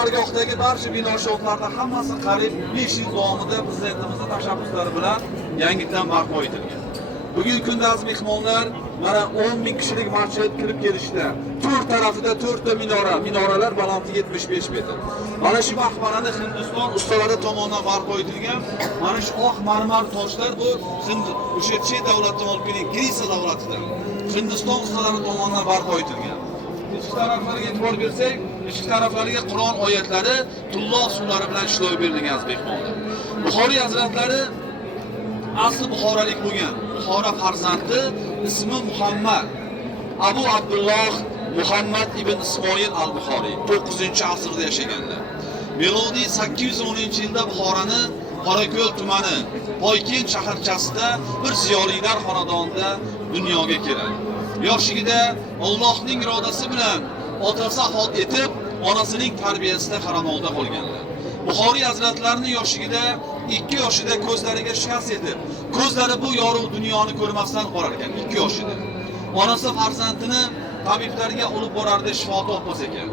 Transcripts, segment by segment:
dargohdagi barcha bino shoxlarida hammasi qariyb 5 yil davomida prezidentimizning tashabbuslari bilan yangidan barpo etilgan. Bugungi kunda aziz mehmonlar, mana 10 ming kishilik masjid kirib kelishda, to'rt tarafida 4 ta minoralar balandligi 75 metr. Mana shu maqbarani Hindiston ustalari tomonidan barpo etilgan. Mana shu oq marmar toshlar bu o'sha chet davlatdan olib kelgan Grisiya davlatidan Hindiston ustalari tomonidan barpo etilgan. Ichki taraflariga e'tibor bersak, ichki taraflariga Qur'on oyatlari tulloh suvlari bilan ishlov berilgan aziz mehmonlar. Buxoriy hazratlari asli buxorolik bo'lgan. Buxoro farzandi ismi Muhammad Abu Abdulloh Muhammad ibn Ismoil al-Buxoriy 9-asrda yashaganlar. Milodiy 810-yilda Buxoroni Qorako'l tumani Poyken shaharchasida bir ziyolilar xonadonida dunyoga keladi. Yoshligida Allohning irodasi bilan otasi vafot etib, onasining tarbiyasida qaramog'ida qolganlar. Buxoriy hazratlarining yoshligida 2 yoshida ko'zlariga shikast yetib, ko'zlari bu yorug' dunyoni ko'rmasdan qolar ekan 2 yoshida. Onasi farzandini tabiblarga olib borardi, shifo topmas ekan.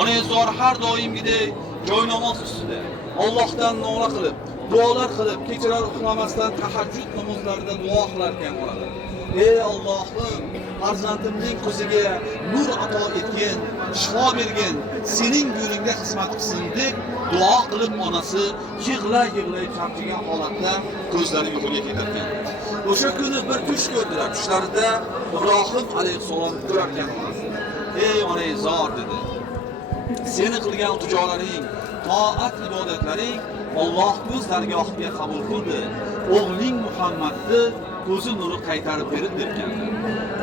Onasi har doimgidek joynamoz ustida Allohdan nola qilib, duolar qilib, kechalar uxlamasdan tahajjud namozlarida duo qilar ekan onalar. Ey Allohim, farzandimning ko'ziga nur ato etgin, shifo bergin, sening yo'lingda xizmat qilsin deb duo qilib onasi yig'lay charchagan holatda ko'zlari yo'qiga ketgan. O'sha kuni bir tush ko'rdilar. Tushlarida Ibrohim alayhissalom ko'rgan onasi. Ey onazor dedi. Seni qilgan tujolaring, toat ibodatlaring Alloh o'z dargohiga qabul qildi. O'g'ling Muhammadni ko'zi nuri qaytarib berib debganlar.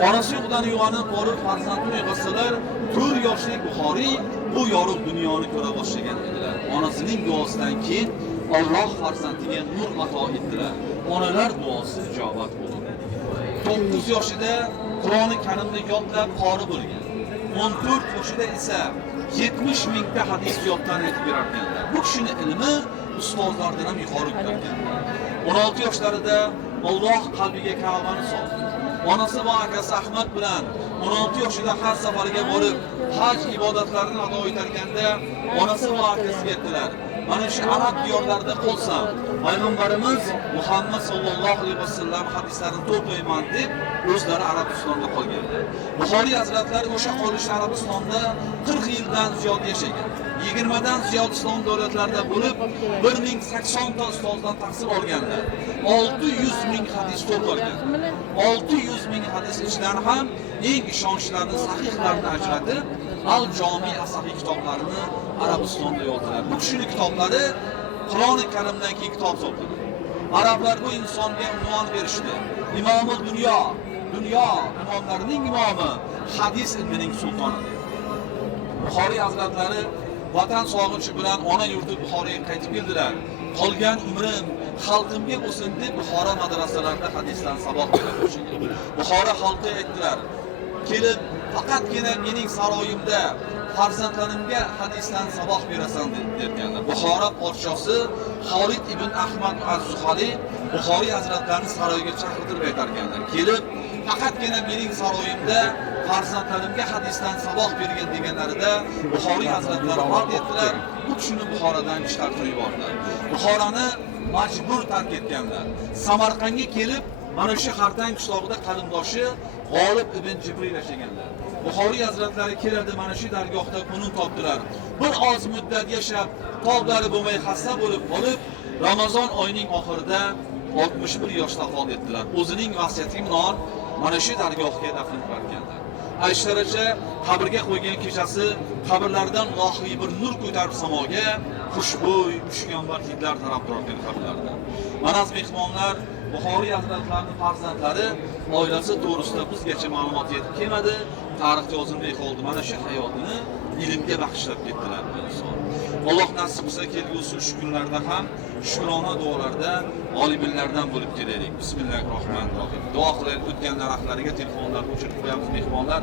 Onasi yo'qdan uyg'onib borib farzandini uyg'otsalar, 4 yoshli Buxoriy bu yorug' dunyoni ko'ra boshlagan edilar. Onasining duosidan keyin Alloh farzandiga nur ato etdilar. Onalar duosi ijobat bo'ldi. 9 yoshida Qur'oni Karimni yodlab qori bo'lgan. 14 yoshida esa 70 mingta hadis yoddan aytib berarkanlar. Bu kishining ilmi ustozlardan ham yuqori bo'lgan. 16 yoshlarida Alloh qalbiga Ka'bani soldi. Onasi va akasi Ahmad bilan 16 yoshida haj safariga borib, haj ibodatlarini ado etarkanda onasi va akasi aytdilar: "Mana shu arab diyorlarida qolsam, payg'ambarimiz Muhammad sallallohu alayhi vasallam hadislarini to'playman" deb o'zlari Arabistonda qolganlar. Buxoriy hazratlari o'sha qolishda Arabistonda 40 yildan ziyod yashagan. 20 dan ziyod islom davlatlarida bo'lib, 1080 ta ustozdan tahsil olganlar. 600 ming hadis to'plagan. 600 ming hadis ichidan ham eng ishonchlarni, sahihlarni ajratib, Al-Jomi asahiy kitoblarini Arabistonda yozdilar. Bu kishining kitoblari Qur'oni Karimdan keyin kitob hisoblanadi. Arablar bu insonga unvon berishdi. Imomul dunyo, imomlarning imomi, hadis ilmining sultoni. Buxoriy hazratlari vatan sog'inchi bilan ona yurti Buxoroga qaytib keldilar. Qolgan umrim xalqimga bo'lsin deb Buxoro madrasalarida hadisdan saboq bera boshlagan. Buxoro xalqi aytdilar: "Kelib, faqatgina mening saroyimda farzandlarimga hadisdan saboq berasan" dedilar. Buxoro podshosi Xolid ibn Ahmad az-Zuhali Buxoriy hazratlarini saroyga chaqirtirib aytarganlar: "Kelib, faqatgina mening saroyimda farzandlarimga hadisdan saboq bergan" deganlarida Buxoriy hazratlari rad etdilar. Bu kishini Buxorodan chiqarib yubordilar. Buxoroni majbur tark etganlar. Samarqandga kelib, mana shu Xartang qishlog'ida qarindoshi G'olib ibn Jibril yashaganlar. Buxoriy hazratlari keladi, mana shu dargohda qo'nim topdilar. Bir oz muddat yashab, toblari bo'lmay xasta bo'lib qolib, Ramazon oyining oxirida 61 yoshda vafot etdilar. O'zining vasiyatiga binoan mana shu dargohga dafn qilinganlar. Aytishlaricha, qabrga qo'ygan kechasi qabrlardan ilohiy bir nur ko'tarib samoga xushbo'y, mushkambar hidlar tarab turgan qabrlardan. Mana mehmonlar, Buxoriy hazratlarining farzandlari oilasi to'g'risida bizgacha ma'lumot yetib kelmadi, tarixda yozilmay qoldi. Mana shu hayotini ilmga bag'ishlab ketdilar bu inson. Alloh nasib qilsa kelgusi shu kunlarda ham shukrona duolarda olimlardan bo'lib kelaylik. Bismillahirrohmanirrohim. Duo qilaylik, o'tgan daraxtlarga telefonlarni o'chirib qo'yamiz mehmonlar.